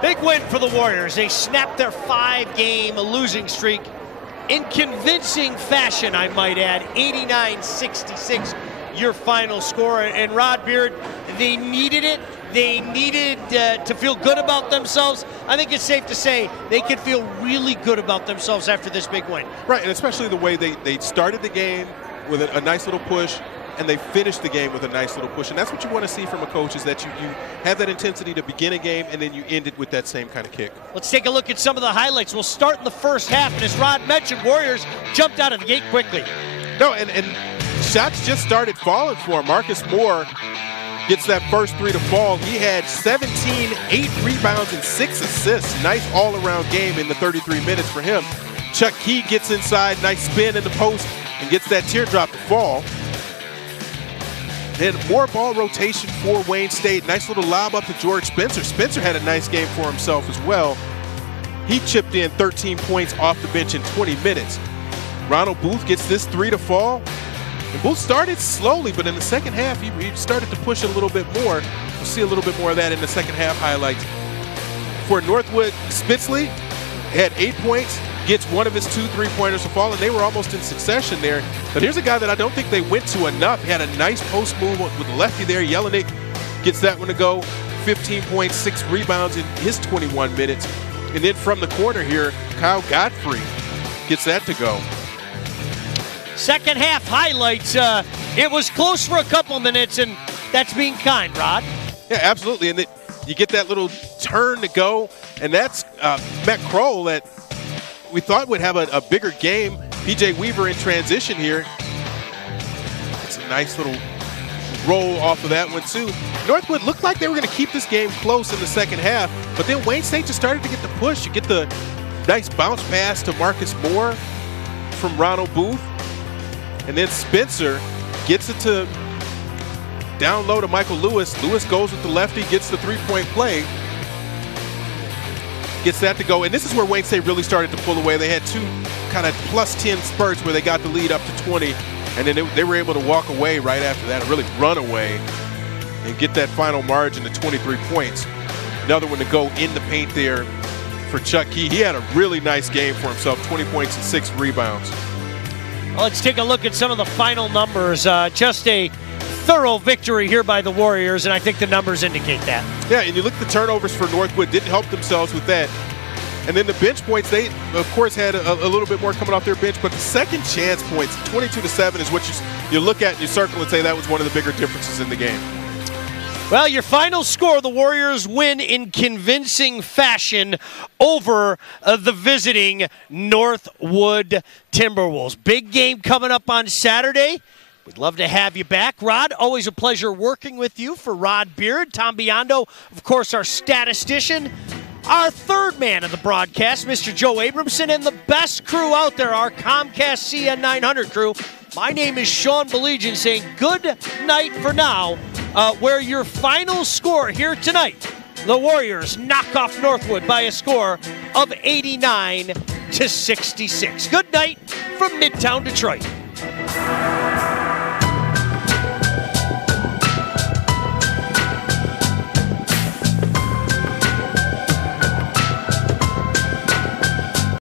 Big win for the Warriors. They snapped their 5-game losing streak in convincing fashion, I might add. 89-66, your final score. And Rod Beard, they needed it. They needed to feel good about themselves. I think it's safe to say they can feel really good about themselves after this big win. Right, and especially the way they started the game with a nice little push, and they finished the game with a nice little push. And that's what you want to see from a coach, is that you have that intensity to begin a game, and then you end it with that same kind of kick. Let's take a look at some of the highlights. We'll start in the first half, and as Rod mentioned, Warriors jumped out of the gate quickly. No, and shots just started falling for him. Marcus Moore gets that first 3 to fall. He had 17, 8 rebounds, and 6 assists. Nice all-around game in the 33 minutes for him. Chuck Key gets inside, nice spin in the post, and gets that teardrop to fall. Then more ball rotation for Wayne State. Nice little lob up to George Spencer. Spencer had a nice game for himself as well. He chipped in 13 points off the bench in 20 minutes. Ronald Booth gets this 3 to fall. And Booth started slowly, but in the second half, he started to push a little bit more. We'll see a little bit more of that in the second half highlights. For Northwood, Spitzley had 8 points, gets one of his 2 3-pointers to fall, and they were almost in succession there. But here's a guy that I don't think they went to enough. He had a nice post move with the lefty there. Jelinek gets that one to go. 15 points, 6 rebounds in his 21 minutes. And then from the corner here, Kyle Godfrey gets that to go. Second half highlights. It was close for a couple minutes, and that's being kind, Rod. Yeah, absolutely. And you get that little turn to go, and that's Matt Kroll that we thought would have a bigger game. PJ Weaver in transition here. It's a nice little roll off of that one, too. Northwood looked like they were going to keep this game close in the second half, but then Wayne State just started to get the push. You get the nice bounce pass to Marcus Moore from Ronald Booth. And then Spencer gets it to down low to Michael Lewis. Lewis goes with the lefty, gets the 3-point play. Gets that to go. And this is where Wayne State really started to pull away. They had 2 kind of +10 spurts where they got the lead up to 20. And then they were able to walk away right after that, and really run away and get that final margin to 23 points. Another one to go in the paint there for Chuck Key. He had a really nice game for himself, 20 points and 6 rebounds. Let's take a look at some of the final numbers. Just a thorough victory here by the Warriors, and I think the numbers indicate that. Yeah, and you look at the turnovers for Northwood, didn't help themselves with that. And then the bench points, they, of course, had a little bit more coming off their bench, but the second chance points, 22-7, is what you look at and you circle and say that was one of the bigger differences in the game. Well, your final score, the Warriors win in convincing fashion over the visiting Northwood Timberwolves. Big game coming up on Saturday. We'd love to have you back. Rod, always a pleasure working with you. For Rod Beard, Tom Biondo, of course, our statistician. Our third man of the broadcast, Mr. Joe Abramson, and the best crew out there, our Comcast CN 900 crew. My name is Sean Belegian saying good night for now, where your final score here tonight, the Warriors knock off Northwood by a score of 89-66. Good night from Midtown Detroit.